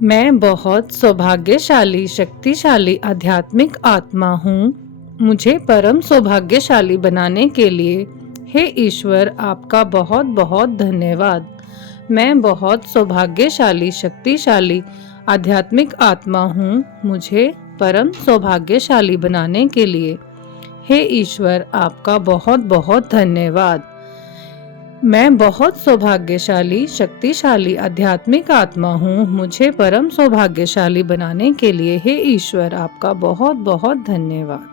मैं बहुत सौभाग्यशाली, शक्तिशाली आध्यात्मिक आत्मा हूँ। मुझे परम सौभाग्यशाली बनाने के लिए हे ईश्वर आपका बहुत बहुत धन्यवाद। मैं बहुत सौभाग्यशाली, शक्तिशाली आध्यात्मिक आत्मा हूँ। मुझे परम सौभाग्यशाली बनाने के लिए हे ईश्वर आपका बहुत बहुत धन्यवाद। मैं बहुत सौभाग्यशाली, शक्तिशाली आध्यात्मिक आत्मा हूँ। मुझे परम सौभाग्यशाली बनाने के लिए हे ईश्वर आपका बहुत बहुत धन्यवाद।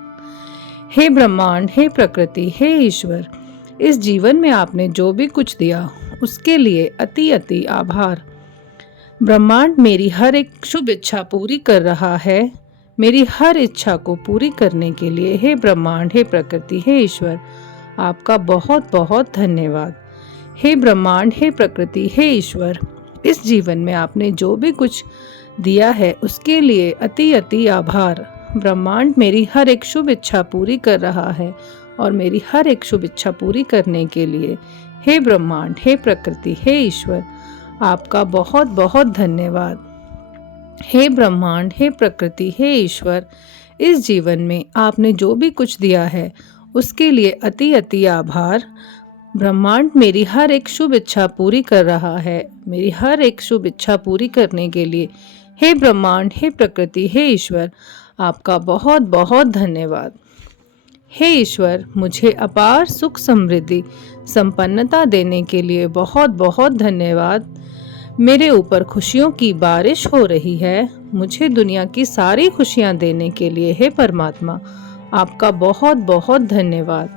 हे ब्रह्मांड, हे प्रकृति, हे ईश्वर, इस जीवन में आपने जो भी कुछ दिया उसके लिए अति अति आभार। ब्रह्मांड मेरी हर एक शुभ इच्छा पूरी कर रहा है। मेरी हर इच्छा को पूरी करने के लिए हे ब्रह्मांड, हे प्रकृति, हे ईश्वर आपका बहुत बहुत धन्यवाद। हे ब्रह्मांड, हे प्रकृति, हे ईश्वर, इस जीवन में आपने जो भी कुछ दिया है उसके लिए अति अति आभार। ब्रह्मांड मेरी हर एक शुभ इच्छा पूरी कर रहा है और मेरी हर एक शुभ इच्छा पूरी करने के लिए हे ब्रह्मांड, हे प्रकृति, हे ईश्वर आपका बहुत बहुत धन्यवाद। हे ब्रह्मांड, हे प्रकृति, हे ईश्वर, इस जीवन में आपने जो भी कुछ दिया है उसके लिए अति अति आभार। ब्रह्मांड मेरी हर एक शुभ इच्छा पूरी कर रहा है। मेरी हर एक शुभ इच्छा पूरी करने के लिए हे ब्रह्मांड, हे प्रकृति, हे ईश्वर आपका बहुत बहुत धन्यवाद। हे ईश्वर, मुझे अपार सुख, समृद्धि, संपन्नता देने के लिए बहुत बहुत धन्यवाद। मेरे ऊपर खुशियों की बारिश हो रही है। मुझे दुनिया की सारी खुशियां देने के लिए हे परमात्मा आपका बहुत बहुत धन्यवाद।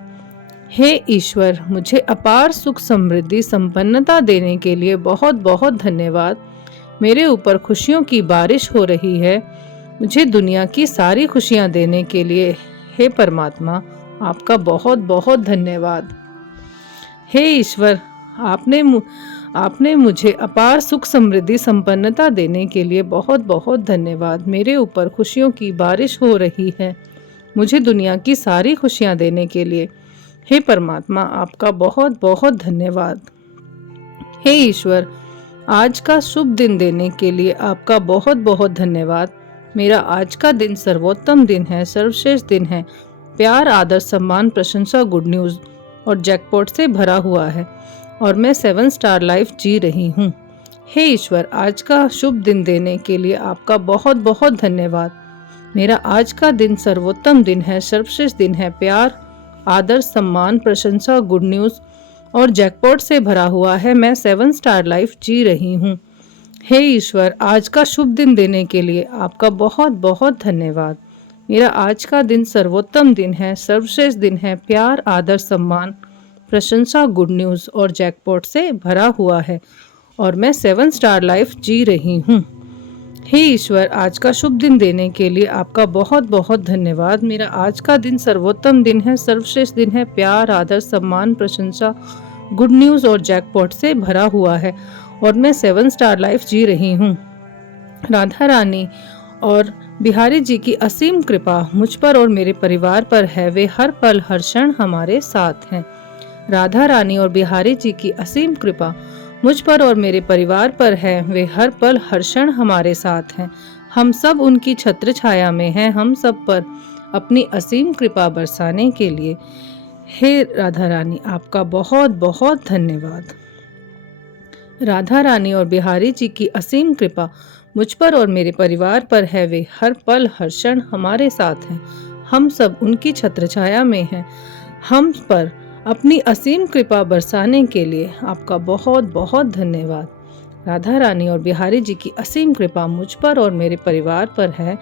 हे ईश्वर, मुझे अपार सुख, समृद्धि, संपन्नता देने के लिए बहुत बहुत धन्यवाद। मेरे ऊपर खुशियों की बारिश हो रही है। मुझे दुनिया की सारी खुशियां देने के लिए हे परमात्मा आपका बहुत बहुत धन्यवाद। हे ईश्वर, आपने मुझे अपार सुख, समृद्धि, संपन्नता देने के लिए बहुत बहुत धन्यवाद। मेरे ऊपर खुशियों की बारिश हो रही है। मुझे दुनिया की सारी खुशियां देने के लिए हे परमात्मा आपका बहुत बहुत धन्यवाद। हे ईश्वर, आज का शुभ दिन देने के लिए आपका बहुत बहुत धन्यवाद। मेरा आज का दिन सर्वोत्तम दिन है, सर्वश्रेष्ठ दिन है। प्यार, आदर, सम्मान, प्रशंसा, गुड न्यूज़ और जैकपॉट से भरा हुआ है और मैं 7 स्टार लाइफ जी रही हूँ। हे ईश्वर, आज का शुभ दिन देने के लिए आपका बहुत बहुत धन्यवाद। मेरा आज का दिन सर्वोत्तम दिन है, सर्वश्रेष्ठ दिन है। प्यार, आदर, सम्मान, प्रशंसा, गुड न्यूज़ और जैकपॉट से भरा हुआ है। मैं 7 स्टार लाइफ जी रही हूँ। हे ईश्वर, आज का शुभ दिन देने के लिए आपका बहुत बहुत धन्यवाद। मेरा आज का दिन सर्वोत्तम दिन है, सर्वश्रेष्ठ दिन है। प्यार, आदर, सम्मान, प्रशंसा, गुड न्यूज़ और जैकपॉट से भरा हुआ है और मैं 7 स्टार लाइफ जी रही हूँ। हे ईश्वर, आज का शुभ दिन देने के लिए आपका बहुत बहुत धन्यवाद। मेरा आज का दिन सर्वोत्तम दिन है, सर्वश्रेष्ठ दिन है। प्यार, आदर, सम्मान, प्रशंसा, गुड न्यूज़ और जैकपॉट से भरा हुआ है और मैं 7 स्टार लाइफ जी रही हूँ। राधा रानी और बिहारी जी की असीम कृपा मुझ पर और मेरे परिवार पर है। वे हर पल हर क्षण हमारे साथ हैं। राधा रानी और बिहारी जी की असीम कृपा मुझ पर और मेरे परिवार पर है। वे हर पल हर क्षण हमारे साथ हैं। हम सब उनकी छत्र छाया में हैं। हम सब पर अपनी असीम कृपा बरसाने के लिए हे राधा रानी आपका बहुत बहुत धन्यवाद। राधा रानी और बिहारी जी की असीम कृपा मुझ पर और मेरे परिवार पर है। वे हर पल हर क्षण हमारे साथ हैं। हम सब उनकी छत्र छाया में हैं। हम पर अपनी असीम कृपा बरसाने के लिए आपका बहुत बहुत धन्यवाद। राधा रानी और बिहारी जी की असीम कृपा मुझ पर और मेरे परिवार पर है।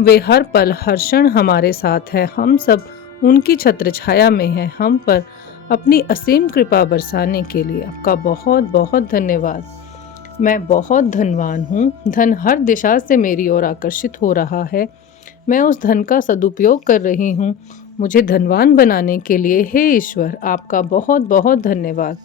वे हर पल हर क्षण हमारे साथ है। हम सब उनकी छत्र छाया में हैं। हम पर अपनी असीम कृपा बरसाने के लिए आपका बहुत बहुत धन्यवाद। मैं बहुत धनवान हूँ। धन हर दिशा से मेरी ओर आकर्षित हो रहा है। मैं उस धन का सदुपयोग कर रही हूँ। मुझे धनवान बनाने के लिए हे ईश्वर आपका बहुत बहुत धन्यवाद।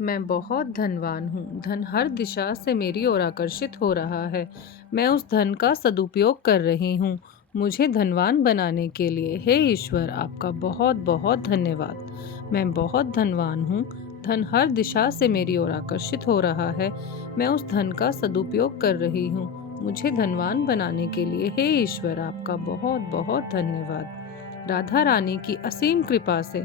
मैं बहुत धनवान हूँ। धन हर दिशा से मेरी ओर आकर्षित हो रहा है। मैं उस धन का सदुपयोग कर रही हूँ। मुझे धनवान बनाने के लिए हे ईश्वर आपका बहुत बहुत धन्यवाद। मैं बहुत धनवान हूँ। धन हर दिशा से मेरी ओर आकर्षित हो रहा है। मैं उस धन का सदुपयोग कर रही हूँ। मुझे धनवान बनाने के लिए हे ईश्वर आपका बहुत बहुत धन्यवाद। राधा रानी की असीम कृपा से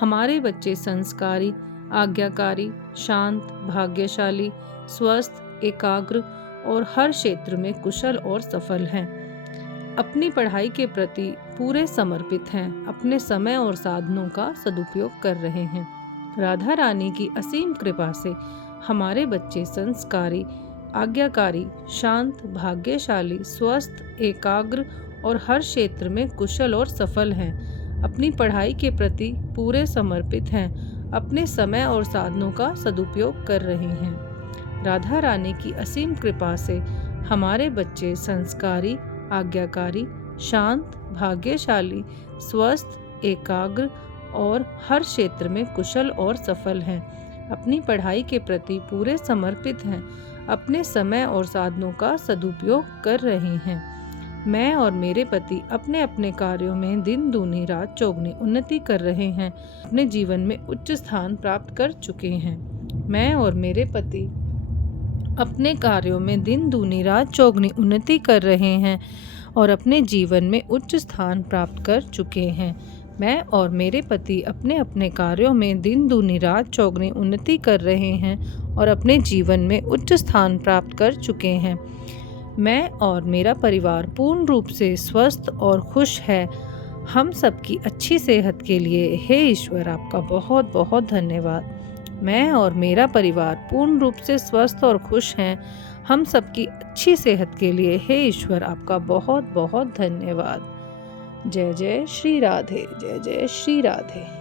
हमारे बच्चे संस्कारी, आज्ञाकारी, शांत, भाग्यशाली, स्वस्थ, एकाग्र और हर क्षेत्र में कुशल और सफल हैं। अपनी पढ़ाई के प्रति पूरे समर्पित हैं, अपने समय और साधनों का सदुपयोग कर रहे हैं। राधा रानी की असीम कृपा से हमारे बच्चे संस्कारी, आज्ञाकारी, शांत, भाग्यशाली, स्वस्थ, एकाग्र और हर क्षेत्र में कुशल और सफल हैं। अपनी पढ़ाई के प्रति पूरे समर्पित हैं, अपने समय और साधनों का सदुपयोग कर रहे हैं। राधा रानी की असीम कृपा से हमारे बच्चे संस्कारी, आज्ञाकारी, शांत, भाग्यशाली, स्वस्थ, एकाग्र और हर क्षेत्र में कुशल और सफल हैं। अपनी पढ़ाई के प्रति पूरे समर्पित हैं, अपने समय और साधनों का सदुपयोग कर रहे हैं। मैं और मेरे पति अपने अपने कार्यों में दिन दूनी रात चौगुनी उन्नति कर रहे हैं, अपने जीवन में उच्च स्थान प्राप्त कर चुके हैं। मैं और मेरे पति अपने कार्यों में दिन दूनी रात चौगुनी उन्नति कर रहे हैं और अपने जीवन में उच्च स्थान प्राप्त कर चुके हैं। मैं और मेरे पति अपने अपने कार्यों में दिन दूनी रात चौगुनी उन्नति कर रहे हैं और अपने जीवन में उच्च स्थान प्राप्त कर चुके हैं। मैं और मेरा परिवार पूर्ण रूप से स्वस्थ और खुश है। हम सबकी अच्छी सेहत के लिए हे ईश्वर आपका बहुत बहुत धन्यवाद। मैं और मेरा परिवार पूर्ण रूप से स्वस्थ और खुश हैं। हम सबकी अच्छी सेहत के लिए हे ईश्वर आपका बहुत बहुत धन्यवाद। जय जय श्री राधे, जय जय श्री राधे।